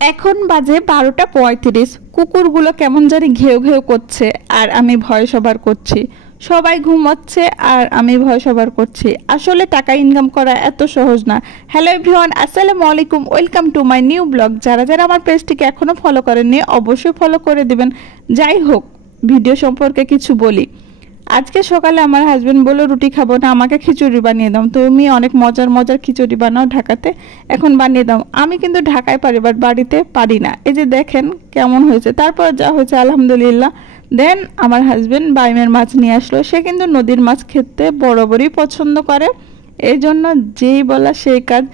এখন বাজে 12টা 35। কুকুরগুলো কেমন জানি ঘেউ ঘেউ করছে আর আমি ভয় সবার করছি। সবাই ঘুমাচ্ছে আর আমি ভয় সবার করছি। আসলে টাকা ইনকাম করা এত সহজ না। হ্যালো এভরিওয়ান, আসসালামু আলাইকুম, welcome to my new blog. যারা যারা আমার পেজটিকে এখনও ফলো করেননি অবশ্যই ফলো করে দিবেন। যাই হোক, ভিডিও সম্পর্কে কিছু বলি। আজকে সকালে আমার হাজবেন্ড বলল রুটি খাবো না, আমাকে খিচুড়ি বানিয়ে দাও। তুমি অনেক মজার মজার খিচুড়ি বানাও ঢাকাতে, এখন বানিয়ে দাও। আমি কিন্তু ঢাকায় পারি বাট বাড়িতে পারি না। এই যে দেখেন কেমন হয়েছে, তারপর যা হয়েছে আলহামদুলিল্লাহ। দেন আমার হাজবেন্ড বাইমের মাছ নিয়ে আসলো। সে কিন্তু নদীর মাছ খেতে বরাবরই পছন্দ করে, এই জন্য যেই বলা সেই কাজ।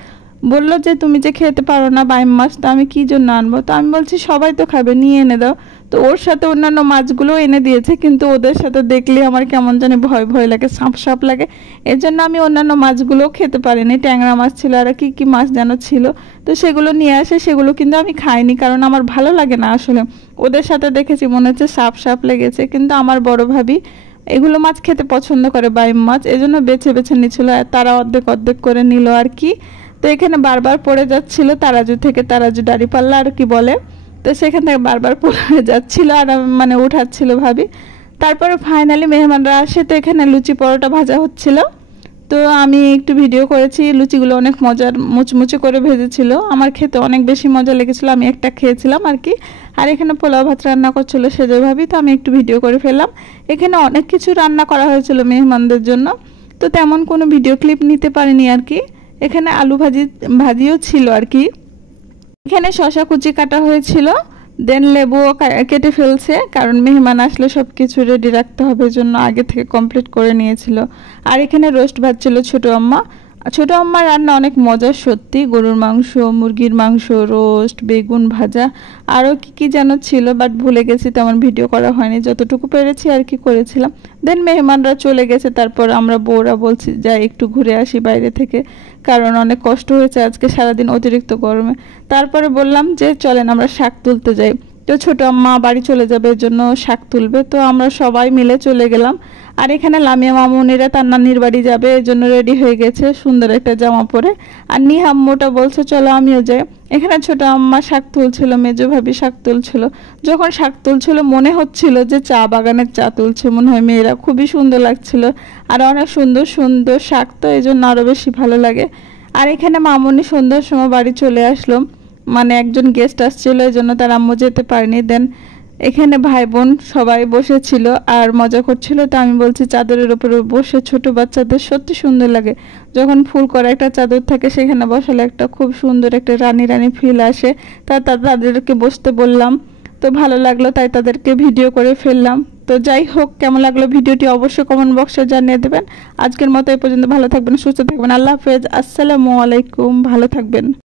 বললো যে তুমি যে খেতে পারো না বাইম মাছ, তো আমি কি জন্য আনবো? তো আমি বলছি সবাই তো খাবে, নিয়ে এনে দাও। তো ওর সাথে অন্যান্য মাছগুলো এনে দিয়েছে, কিন্তু ওদের সাথে দেখলে আমার কেমন জানি ভয় ভয় লাগে, সাপ সাপ লাগে। এর জন্য আমি অন্যান্য মাছগুলোও খেতে পারিনি। ট্যাংরা মাছ ছিল আর কি কি মাছ যেন ছিল, তো সেগুলো নিয়ে আসে। সেগুলো কিন্তু আমি খাইনি, কারণ আমার ভালো লাগে না আসলে। ওদের সাথে দেখেছি মনে হচ্ছে সাপ সাপ লেগেছে, কিন্তু আমার বড় ভাবি এগুলো মাছ খেতে পছন্দ করে, বাইম মাছ, এজন্য বেছে বেছে নিচ্ছিল। তারা অর্ধেক অর্ধেক করে নিল আর কি। তো এখানে বারবার পড়ে যাচ্ছিল তারাজু থেকে, তারাজু দাঁড়িপাল্লা আর কি বলে, তো সেখান থেকে বারবার পড়ে যাচ্ছিল আর মানে উঠাচ্ছিল ভাবি। তারপরে ফাইনালি মেহমানরা আসে, তো এখানে লুচি পরোটা ভাজা হচ্ছিল। তো আমি একটু ভিডিও করেছি। লুচিগুলো অনেক মজার মুচমুচে করে ভেজেছিল, আমার খেতে অনেক বেশি মজা লেগেছিলো। আমি একটা খেয়েছিলাম আর কি। আর এখানে পোলাও ভাত রান্না করছিল সেজে ভাবি, তো আমি একটু ভিডিও করে ফেললাম। এখানে অনেক কিছু রান্না করা হয়েছিল মেহমানদের জন্য, তো তেমন কোনো ভিডিও ক্লিপ নিতে পারিনি আর কি। এখানে আলু ভাজিও ছিল আর কি। এখানে শশা কুচি কাটা হয়েছিল, দেন লেবুও কেটে ফেলছে, কারণ মেহমান আসলে সব কিছু রেডি রাখতে হবে, জন্য আগে থেকে কমপ্লিট করে নিয়েছিল। আর এখানে রোস্ট ভাজছিল ছোটো আম্মা। ছোটো আম্মার রান্না অনেক মজার সত্যি। গরুর মাংস, মুরগির মাংস, রোস্ট, বেগুন ভাজা, আরও কী কী যেন ছিল, বাট ভুলে গেছি, তেমন ভিডিও করা হয়নি। যতটুকু পেরেছি আর কি করেছিলাম। দেন মেহমানরা চলে গেছে, তারপর আমরা বউরা বলছি যাই একটু ঘুরে আসি বাইরে থেকে, কারণ অনেক কষ্ট হয়েছে আজকে সারাদিন অতিরিক্ত গরমে। তারপরে বললাম যে চলেন আমরা শাক তুলতে যাই। তো ছোটো আম্মা বাড়ি চলে যাবে, এর জন্য শাক তুলবে, তো আমরা সবাই মিলে চলে গেলাম। আর এখানে লামিয়া মামুনিরা তার নানির বাড়ি যাবে, এর জন্য রেডি হয়ে গেছে সুন্দর একটা জামা পরে। আর নিহাম্মুটা বলছে চলো আমিও যাই। এখানে ছোটো আম্মা শাক তুলছিল, মেজো ভাবি শাক তুলছিল। যখন শাক তুলছিল মনে হচ্ছিল যে চা বাগানের চা তুলছে, মনে হয় মেয়েরা, খুবই সুন্দর লাগছিল। আর অনেক সুন্দর সুন্দর শাক, তো এই জন্য আরও বেশি ভালো লাগে। আর এখানে মামুনি সন্ধ্যার সময় বাড়ি চলে আসলো, মানে একজন গেস্ট আসছিল, এই জন্য তার আম্মু যেতে পারেনি। দেন এখানে ভাই বোন সবাই বসেছিল আর মজা করছিল। তো আমি বলছি চাদরের উপরে বসে ছোট বাচ্চাদের সত্যি সুন্দর লাগে, যখন ফুল করা একটা চাদর থাকে সেখানে বসালে একটা খুব সুন্দর একটা রানী রানী ফিল আসে। তাদেরকে বসতে বললাম, তো ভালো লাগলো তাই তাদেরকে ভিডিও করে ফেললাম। তো যাই হোক, কেমন লাগলো ভিডিওটি অবশ্যই কমেন্ট বক্সে জানিয়ে দেবেন। আজকের মতো এই পর্যন্ত, ভালো থাকবেন, সুস্থ থাকবেন, আল্লাহ হাফেজ, আসসালামু আলাইকুম, ভালো থাকবেন।